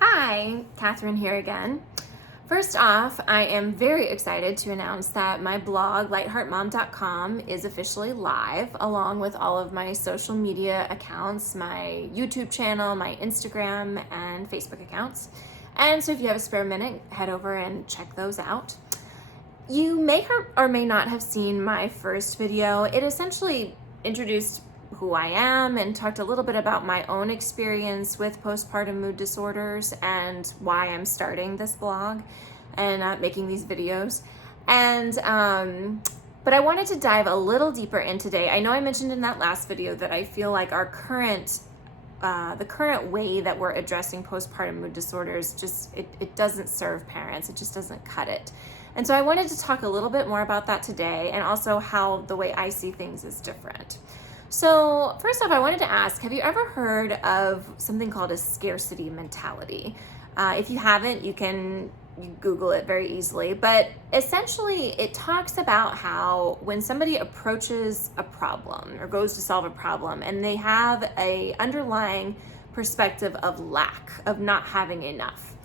Hi, Catherine here again. First off, I am very excited to announce that my blog, lightheartmom.com, is officially live, along with all of my social media accounts, my YouTube channel, my Instagram, and Facebook accounts. And so if you have a spare minute, head over and check those out. You may or may not have seen my first video. It essentially introduced who I am and talked a little bit about my own experience with postpartum mood disorders and why I'm starting this blog and making these videos. But I wanted to dive a little deeper in today. I know I mentioned in that last video that I feel like our the current way that we're addressing postpartum mood disorders it doesn't serve parents. It just doesn't cut it. And so I wanted to talk a little bit more about that today, and also how the way I see things is different. So first off, I wanted to ask, have you ever heard of something called a scarcity mentality? If you haven't, you Google it very easily. But essentially, it talks about how when somebody approaches a problem or goes to solve a problem and they have a underlying perspective of lack, of not having enough,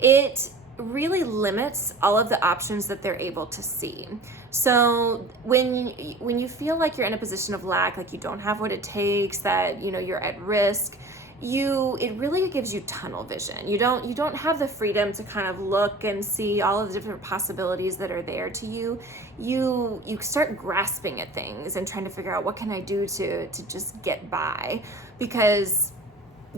it really limits all of the options that they're able to see. So when you feel like you're in a position of lack, like you don't have what it takes, that you're at risk, it really gives you tunnel vision. You don't have the freedom to kind of look and see all of the different possibilities that are there to you. You start grasping at things and trying to figure out, what can I do to just get by, because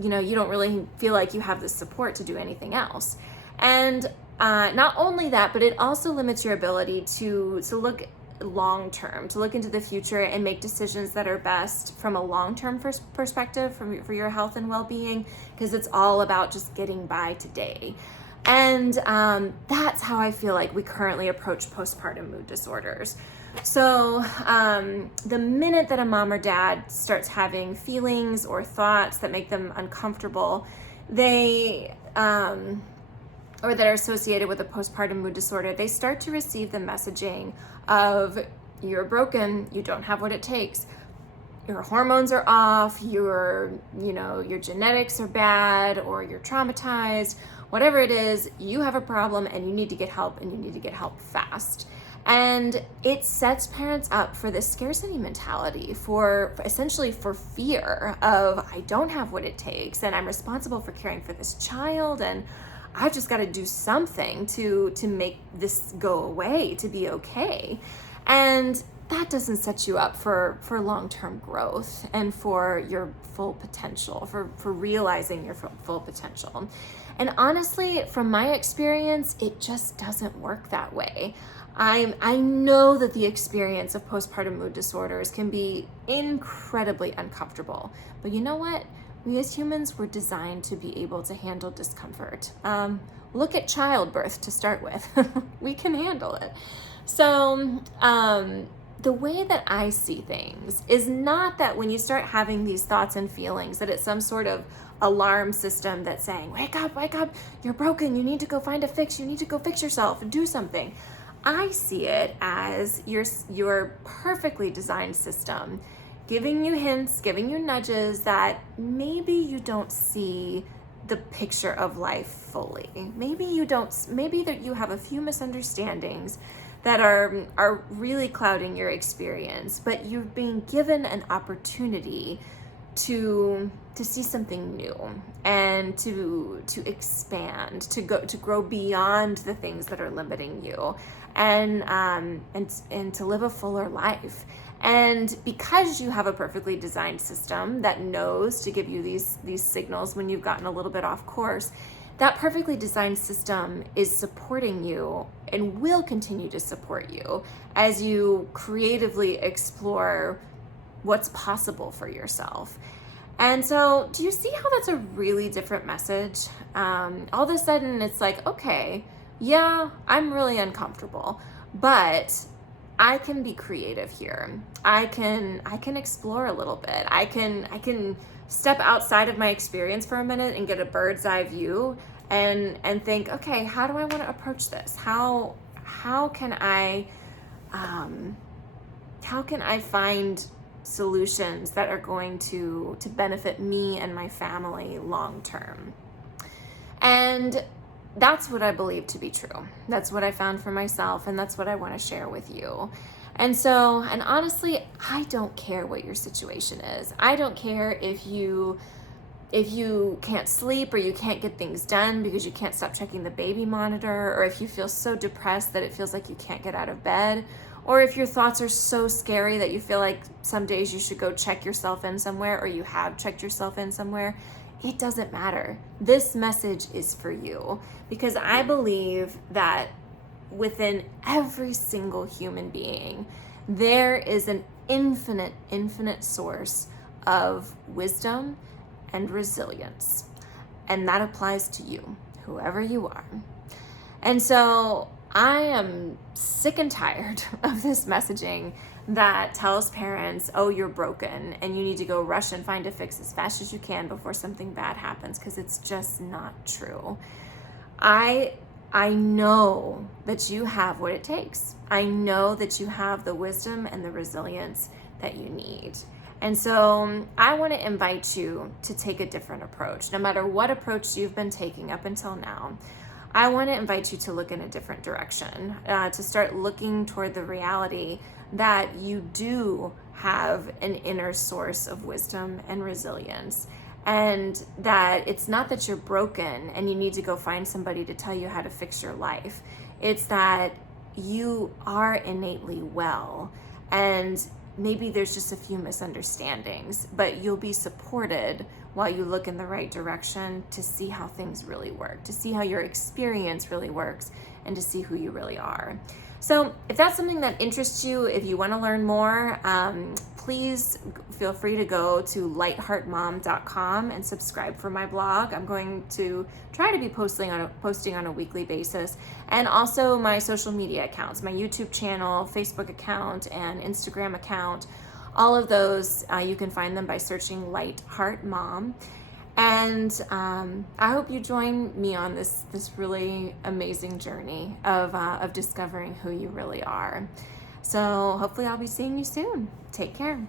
you don't really feel like you have the support to do anything else. And not only that, but it also limits your ability to look long term, to look into the future and make decisions that are best from a long-term perspective for your health and well-being, because it's all about just getting by today. And that's how I feel like we currently approach postpartum mood disorders. So the minute that a mom or dad starts having feelings or thoughts that make them uncomfortable, or that are associated with a postpartum mood disorder, they start to receive the messaging of, you're broken, you don't have what it takes, your hormones are off, your genetics are bad, or you're traumatized, whatever it is, you have a problem and you need to get help, and you need to get help fast. And it sets parents up for this scarcity mentality, essentially for fear of, I don't have what it takes, and I'm responsible for caring for this child, and I've just got to do something to make this go away, to be okay. And that doesn't set you up for long-term growth and for your full potential, for realizing your full potential. And honestly, from my experience, it just doesn't work that way. I know that the experience of postpartum mood disorders can be incredibly uncomfortable, but you know what? We as humans were designed to be able to handle discomfort. Look at childbirth to start with. We can handle it. So the way that I see things is not that when you start having these thoughts and feelings that it's some sort of alarm system that's saying, wake up, you're broken, you need to go find a fix, you need to go fix yourself, do something. I see it as your perfectly designed system, giving you hints, giving you nudges that maybe you don't see the picture of life fully. Maybe that you have a few misunderstandings that are really clouding your experience, but you're being given an opportunity to see something new and to expand, to grow beyond the things that are limiting you, and to live a fuller life. And because you have a perfectly designed system that knows to give you these signals when you've gotten a little bit off course, that perfectly designed system is supporting you and will continue to support you as you creatively explore what's possible for yourself. And so, do you see how that's a really different message? All of a sudden, it's like, okay, yeah, I'm really uncomfortable, but I can be creative here. I can explore a little bit. I can step outside of my experience for a minute and get a bird's eye view and think, okay, how do I want to approach this? How can I find solutions that are going to benefit me and my family long term? And that's what I believe to be true. That's what I found for myself, and that's what I want to share with you. And honestly, I don't care what your situation is. I don't care if you can't sleep or you can't get things done because you can't stop checking the baby monitor, or if you feel so depressed that it feels like you can't get out of bed, or if your thoughts are so scary that you feel like some days you should go check yourself in somewhere, or you have checked yourself in somewhere. It doesn't matter. This message is for you, because I believe that within every single human being, there is an infinite source of wisdom and resilience. And that applies to you, whoever you are. And so I am sick and tired of this messaging that tells parents, oh, you're broken and you need to go rush and find a fix as fast as you can before something bad happens, because it's just not true. I know that you have what it takes. I know that you have the wisdom and the resilience that you need. And so I want to invite you to take a different approach. No matter what approach you've been taking up until now, I want to invite you to look in a different direction, to start looking toward the reality that you do have an inner source of wisdom and resilience, and that it's not that you're broken and you need to go find somebody to tell you how to fix your life. It's that you are innately well, and maybe there's just a few misunderstandings, but you'll be supported while you look in the right direction to see how things really work, to see how your experience really works, and to see who you really are. So if that's something that interests you, if you want to learn more, please feel free to go to lightheartmom.com and subscribe for my blog. I'm going to try to be posting on a weekly basis, and also my social media accounts, my YouTube channel, Facebook account, and Instagram account. All of those, you can find them by searching Light Heart Mom. And I hope you join me on this really amazing journey of discovering who you really are. So hopefully I'll be seeing you soon. Take care.